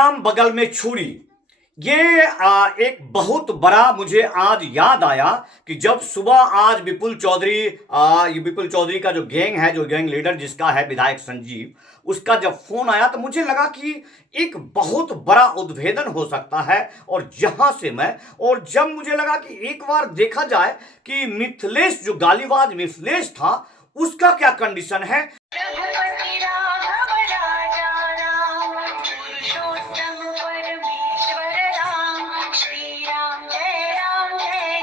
राम बगल में छुरी। ये एक बहुत बड़ा मुझे आज याद आया कि जब सुबह आज ये विपुल चौधरी का जो गैंग है, जो गैंग लीडर जिसका है विधायक संजीव, उसका जब फोन आया तो मुझे लगा कि एक बहुत बड़ा उद्भेदन हो सकता है। और जहां से मैं और जब मुझे लगा कि एक बार देखा जाए कि मिथिलेश, जो गालीबाज मिथिलेश था, उसका क्या कंडीशन है। रघुपति राघव राजा राम, पुरुषोत्तम परमेश्वर राम, श्री राम जय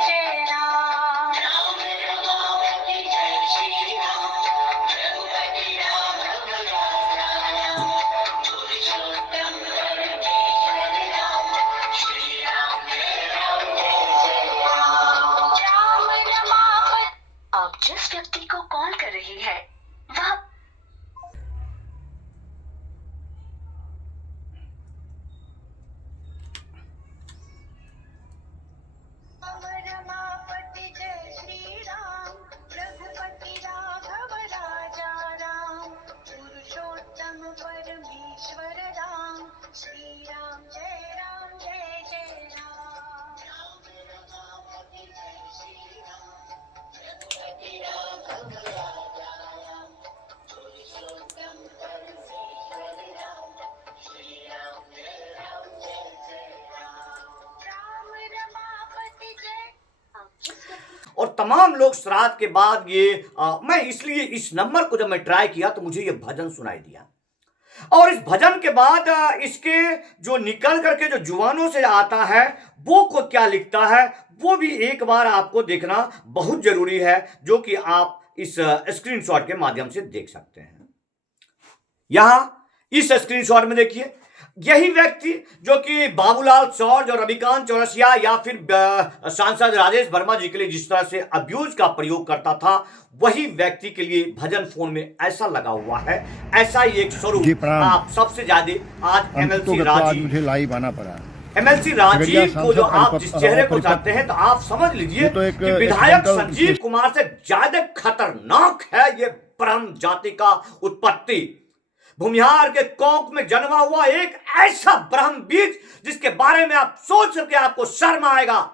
जय राम। राम रमापति जय श्री राम, रघुपति राघव राजा राम, पुरुषोत्तम परमेश्वर राम, श्री राम जय जय राम। राम रमापति। आप जिस व्यक्ति को कॉल कर रही है वह रमापति जय श्री राम, रघुपति राघव राजा राम, पुरुषोत्तम परमेश्वर राम, श्री राम जय राम। राम रमापति जय श्री राम, रघुपति राघव राजा राम, पुरुषोत्तम परमेश्वर राम, श्री राम जय राम। राम रमापति जय। और तमाम लोग श्राद्ध के बाद मैं इसलिए इस नंबर को जब मैं ट्राई किया तो मुझे ये भजन सुनाई दिया। और इस भजन के बाद इसके जो निकल करके जो जुबानों से आता है वो को क्या लिखता है, वो भी एक बार आपको देखना बहुत जरूरी है, जो कि आप इस स्क्रीनशॉट के माध्यम से देख सकते हैं। यहां इस स्क्रीनशॉट में देखिए, यही व्यक्ति जो कि बाबूलाल चौर और रविकांत चौरसिया या फिर सांसद राजेश वर्मा जी के लिए जिस तरह से अब्यूज का प्रयोग करता था, वही व्यक्ति के लिए भजन फोन में ऐसा लगा हुआ है। ऐसा ही एक स्वरूप आप सबसे ज्यादा आज एमएलसी राजीव, मुझे लाइव आना पड़ा। एमएलसी राजीव को जो आप जिस चेहरे को चाहते हैं, तो आप समझ लीजिए कि विधायक संजीव कुमार से ज्यादा खतरनाक है ये ब्रह्म जाति का उत्पत्ति। भूमिहार के कोंक में जन्मा हुआ एक ऐसा ब्रह्म बीज जिसके बारे में आप सोच करके आपको शर्म आएगा,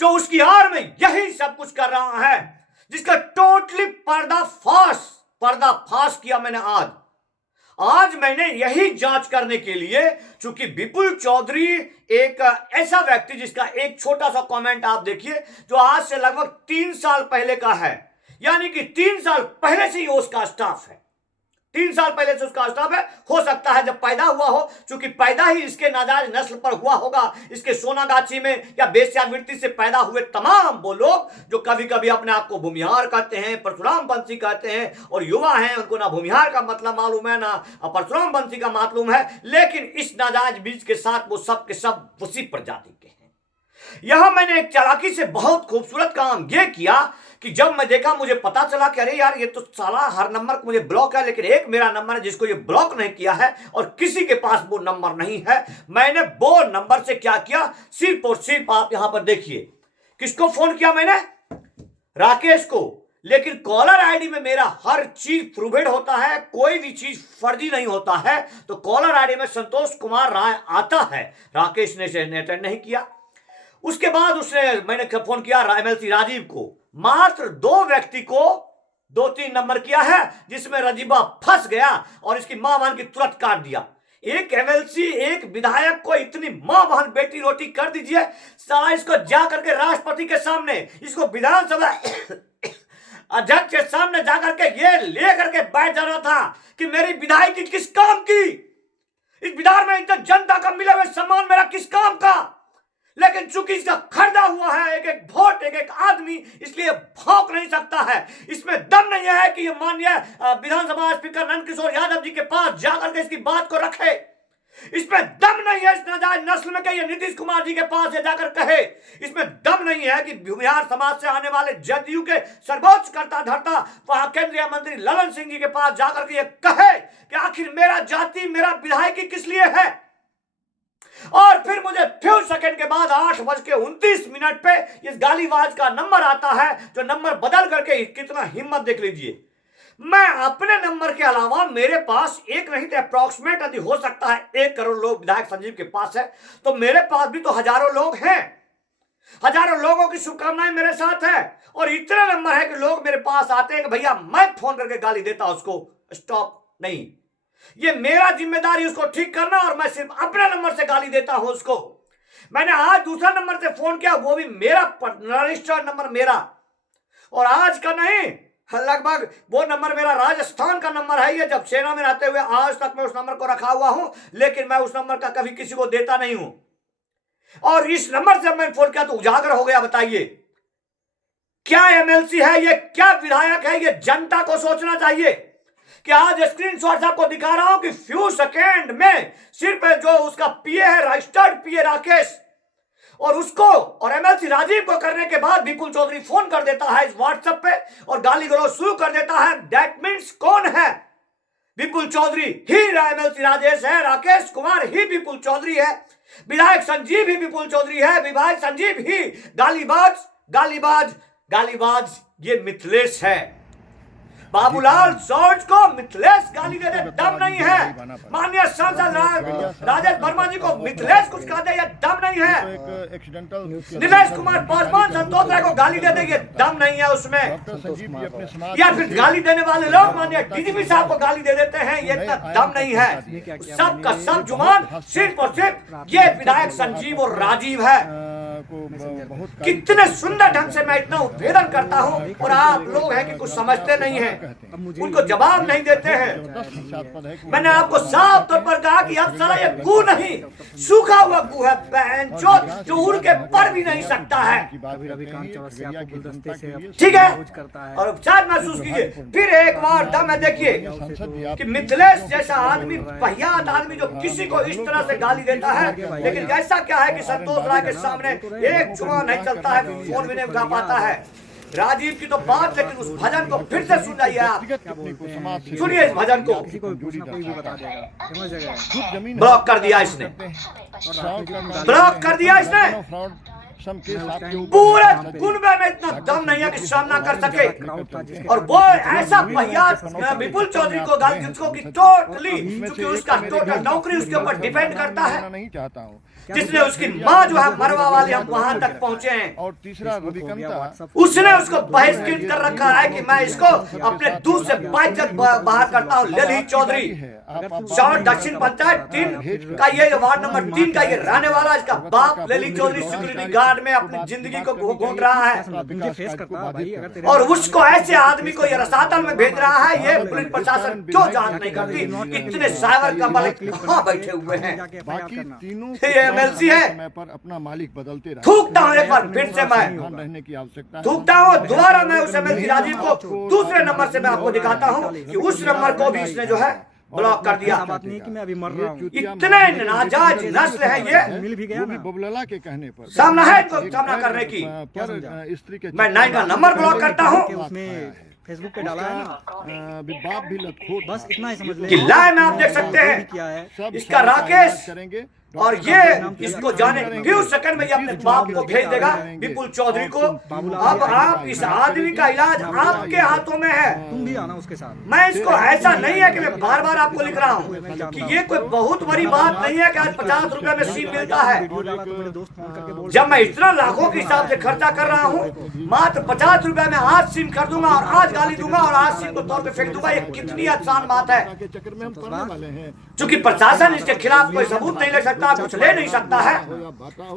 जो उसकी आड़ में यही सब कुछ कर रहा है, जिसका टोटली पर्दाफाश किया मैंने आज मैंने यही जांच करने के लिए, चूंकि विपुल चौधरी एक ऐसा व्यक्ति जिसका एक छोटा सा कमेंट आप देखिए, जो आज से लगभग 3 साल पहले का है, यानी कि 3 साल पहले से ही उसका स्टाफ है। 3 साल पहले से उसका स्टाफ है। हो सकता है जब पैदा हुआ हो, चूंकि पैदा ही इसके नाजायज नस्ल पर हुआ होगा, इसके सोनागाछी में या वेश्यावृत्ति से पैदा हुए तमाम वो लोग जो कभी कभी अपने आप को भूमिहार कहते हैं, परशुराम वंशी कहते हैं, और युवा हैं, उनको ना भूमिहार का मतलब मालूम है ना परशुराम वंशी का मालूम है, लेकिन इस नाजायज बीज के साथ वो सब के सब उसी प्रजाति के हैं। यहां मैंने एक चालाकी से बहुत खूबसूरत काम यह किया कि जब मैं देखा, मुझे पता चला कि अरे यार, ये तो साला हर नंबर को मुझे ब्लॉक है, लेकिन एक मेरा नंबर है जिसको ये ब्लॉक नहीं किया है और किसी के पास वो नंबर नहीं है। मैंने वो नंबर से क्या किया, सिर्फ और सिर्फ आप यहां पर देखिए, किसको फोन किया मैंने, राकेश को। लेकिन कॉलर आईडी में मेरा हर चीज प्रूवेड होता है, कोई भी चीज फर्जी नहीं होता है। तो कॉलर आईडी में संतोष कुमार राय आता है, राकेश ने अटेंड नहीं किया। उसके बाद मैंने फोन किया एमएलसी राजीव को। मात्र 2 व्यक्ति को 2-3 नंबर किया है, जिसमें रजीबा फंस गया और इसकी मां बहन की तुरंत काट दिया। एक एमएलसी, एक विधायक को इतनी मां बहन बेटी रोटी कर दीजिए, साला इसको जा करके राष्ट्रपति के सामने, इसको विधानसभा अध्यक्ष के सामने जाकर के ये ले करके बैठ जाना था कि मेरी विधायकी किस काम की, इस विधान में इतना जनता का मिला हुआ सम्मान मेरा किस काम का। लेकिन चूंकि इसका खरीदा हुआ है एक एक वोट, एक एक आदमी, इसलिए भौंक नहीं सकता है। इसमें दम नहीं है कि ये माननीय विधानसभा स्पीकर नंद किशोर यादव जी के पास जाकर के इसकी बात को रखे। इसमें दम नहीं है इस नाजायज नस्ल में कि ये नीतीश कुमार जी के पास ये जाकर कहे। इसमें दम नहीं है कि बिहार समाज से आने वाले जदयू के सर्वोच्च कर्ता धर्ता वहां केंद्रीय मंत्री ललन सिंह जी के पास जाकर के ये कहे कि आखिर मेरा जाति, मेरा विधायकी किस लिए है। और फिर मुझे फ्यू सेकंड के बाद 8:29 पे इस गालीबाज का नंबर आता है, जो नंबर बदल करके कितना हिम्मत देख लीजिए। मैं अपने नंबर के अलावा मेरे पास एक नहीं तो अप्रोक्सीमेट यदि हो सकता है 1 करोड़ लोग विधायक संजीव के पास है, तो मेरे पास भी तो हजारों लोग हैं। हजारों लोगों की शुभकामनाएं मेरे साथ है और इतना नंबर है कि लोग मेरे पास आते हैं कि भैया मैं फोन करके गाली देता हूं उसको। स्टॉप नहीं, ये मेरा जिम्मेदारी उसको ठीक करना और मैं सिर्फ अपने नंबर से गाली देता हूं उसको। मैंने आज दूसरा नंबर से फोन किया, वो भी मेरा रजिस्टर्ड नंबर मेरा, और आज का नहीं, लगभग वो नंबर मेरा राजस्थान का नंबर है। ये जब सेना में रहते हुए आज तक मैं उस नंबर को रखा हुआ हूं, लेकिन मैं उस नंबर का कभी किसी को देता नहीं हूं। और इस नंबर से मैंने फोन किया तो उजागर हो गया। बताइए क्या एमएलसी है ये, क्या विधायक है ये? जनता को सोचना चाहिए कि आज स्क्रीनशॉट आपको दिखा रहा हूं कि फ्यू सेकेंड में सिर्फ जो उसका पीए है, रजिस्टर्ड पीए राकेश, और उसको और एमएलसी राजीव को करने के बाद विपुल चौधरी फोन कर देता है इस व्हाट्सएप पे और गाली गलौज शुरू कर देता है। दैट मीन्स कौन है? विपुल चौधरी ही एमएलसी राजेश है, राकेश कुमार ही विपुल चौधरी है, विधायक संजीव ही विपुल चौधरी है, विधायक संजीव ही गालीबाज गालीबाज गालीबाज ये मिथिलेश है। बाबूलाल जॉर्ज को मिथिलेश गाली दे दे दम नहीं है। माननीय सांसद राजेश वर्मा जी को मिथिलेश कुछ कह दे ये दम नहीं है। नीलेश कुमार पासवान संतोष राय को गाली दे दे ये दम नहीं है उसमें। या फिर गाली देने वाले लोग माननीय डीजीपी साहब को गाली दे देते हैं, ये इतना दम नहीं है। सबका सब जुबान सिर्फ और सिर्फ ये विधायक संजीव और राजीव है। कितने सुंदर ढंग से मैं इतना उद्भेदन करता हूं और आप लोग हैं कि कुछ समझते नहीं हैं, उनको जवाब नहीं देते हैं। मैंने आपको साफ तौर पर कहा कि अब साला ये गू नहीं, सूखा हुआ गू है बहनचोद, जो उड़ के पर भी नहीं सकता है। ठीक है, और शायद महसूस कीजिए फिर एक बार दम है। देखिए कि मिथिलेश जैसा आदमी, पहियात आदमी, जो किसी को इस तरह से गाली देता है, लेकिन ऐसा क्या है कि संतोष राय के सामने एक जुआ नहीं चलता है, फोन भी नहीं उठा पाता है। राजीव की तो बात, लेकिन उस भजन को फिर से सुनाइए आप, सुनिए इस भजन को। ब्लॉक कर दिया इसने, ब्लॉक कर दिया इसने। पूरे कुनबे में इतना दम नहीं है कि सामना कर सके। और वो ऐसा पहियात विपुल चौधरी को गाली, जिसको कि टोटली, क्योंकि उसका टोटल नौकरी उसके ऊपर डिपेंड करता है, जिसने उसकी माँ जो है मरवा वाली, हम वहां तक पहुंचे हैं। और तीसरा उसने उसको बहिष्कृत कर रखा है कि मैं इसको अपने दूध से बाइज्जत बाहर करता हूँ। ललित चौधरी शहर दक्षिण पंचायत 3 का ये वार्ड नंबर 3 का ये रहने वाला, इसका बाप ललित चौधरी सिक्योरिटी गार्ड में अपनी जिंदगी को घोंट रहा है और उसको ऐसे आदमी को ये रसातल में भेज रहा है। ये पुलिस प्रशासन क्यों जांच नहीं करती? इतने साइबर का मालिक कहाँ बैठे हुए हैं? ये एमएलसी है, अपना मालिक बदलते रहे। थूकता हूँ एक बार फिर से, मैं रहने की आवश्यकता थूकता हूँ दोबारा। मैं उस एमएलसी राजीव को दूसरे नंबर से मैं आपको दिखाता हूँ कि उस नंबर को भी इसने जो है ब्लॉक कर दिया। बात नहीं कि मैं अभी मर रहा हूँ। इतने नाजायज नस्ल है ये, मिल भी गया ना। बबलला के कहने पर सामना है इनको सामना करने की। स्त्री के मैं 9 का नंबर ब्लॉक करता हूँ। उसमें फेसबुक पे डाला है ना, बाप भी लतखोर, बस इतना ही समझ कि ले। लाए में आप देख सकते हैं क्या है इसका राकेश, करेंगे और ये इसको जाने फ्यू सेकंड में ये अपने बाप को भेज देगा विपुल चौधरी को। अब आप इस आदमी का इलाज आपके हाथों में है। तुम भी आना उसके साथ। मैं इसको ऐसा नहीं है कि मैं बार बार आपको लिख रहा हूँ कि ये कोई बहुत बड़ी बात नहीं है कि आज 50 रुपए में सिम मिलता है। मेरे दोस्त फोन करके बोल, जब मैं इतना लाखों के हिसाब से खर्चा कर रहा हूँ, मात्र 50 रुपए में आज सिम कर दूंगा और आज गाली दूंगा और आज सिम को तौर पे फेंक दूंगा। ये कितनी आसान बात है। के चक्कर में हम पड़ने वाले हैं। चूंकि प्रशासन इसके खिलाफ कोई सबूत नहीं ले सकता, कुछ ले नहीं सकता है।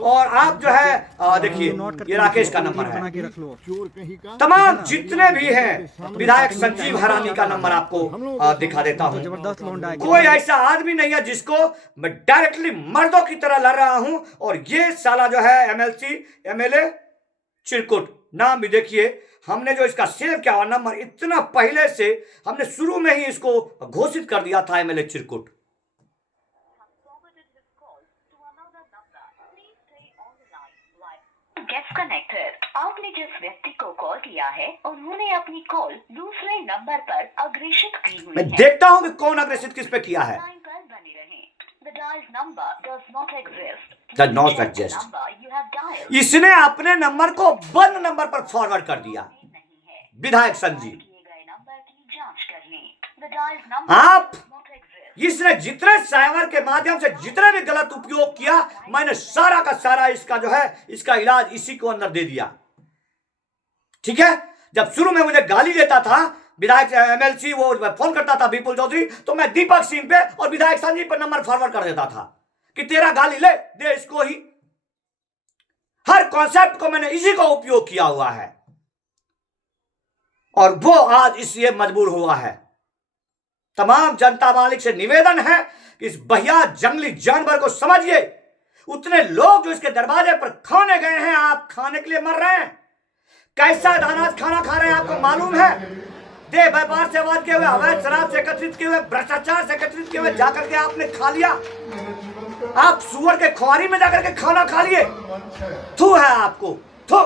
और आप जो है देखिए ये राकेश का नंबर बना है। के रख लो। चोर कहीं का तमाम जितने भी हैं विधायक संजीव हरानी का नंबर आपको दिखा देता हूँ। जबरदस्त लौंडा है। कोई ऐसा आदमी नहीं है जिसको मैं डायरेक्टली मर्दों की तरह लड़ रहा हूं। और ये साला जो है एमएलसी एमएलए चिरकुट नाम भी देखिए, हमने जो इसका सेव किया हुआ नंबर इतना पहले से हमने शुरू में ही इसको घोषित कर दिया था एमएलए चिरकुट। Get connected. आपने जिस व्यक्ति को कॉल किया है उन्होंने अपनी कॉल दूसरे नंबर पर अग्रेषित की हुई मैं है। देखता हूं कि कौन अग्रेसित किस पे किया है। लाइन पर बने रहें। The dialed number does not exist. Does not Check the exist. number you have dialed इसने अपने नंबर को बंद नंबर पर फॉरवर्ड कर दिया। नहीं है। विधायक संजीव किए गए नंबर की जांच करें। dialed number आप does not exist. इसने जितने साइबर के माध्यम से जितने भी गलत उपयोग किया, मैंने सारा का सारा इसका जो है इसका इलाज इसी को अंदर दे दिया। ठीक है, जब शुरू में मुझे गाली देता था विधायक एमएलसी, वो फोन करता था विपुल चौधरी, तो मैं दीपक सिंह पे और विधायक संजीव पर नंबर फॉरवर्ड कर देता था कि तेरा गाली ले दे इसको ही। हर कॉन्सेप्ट को मैंने इसी का उपयोग किया हुआ है और वो आज इसलिए मजबूर हुआ है। तमाम जनता मालिक से निवेदन है कि इस बहिया जंगली जानवर को समझिए। उतने लोग जो इसके दरवाजे पर खाने गए हैं, आप खाने के लिए मर रहे हैं। कैसा अनाज खाना खा रहे हैं आपको मालूम है? देह व्यापार से आवाज किए हुए, अवैध शराब से एकत्रित किए हुए, भ्रष्टाचार से एकत्रित किए हुए जाकर के आपने खा लिया। आप सुअर के खुआरी में जाकर के खाना खा लिए। थू है आपको, थू।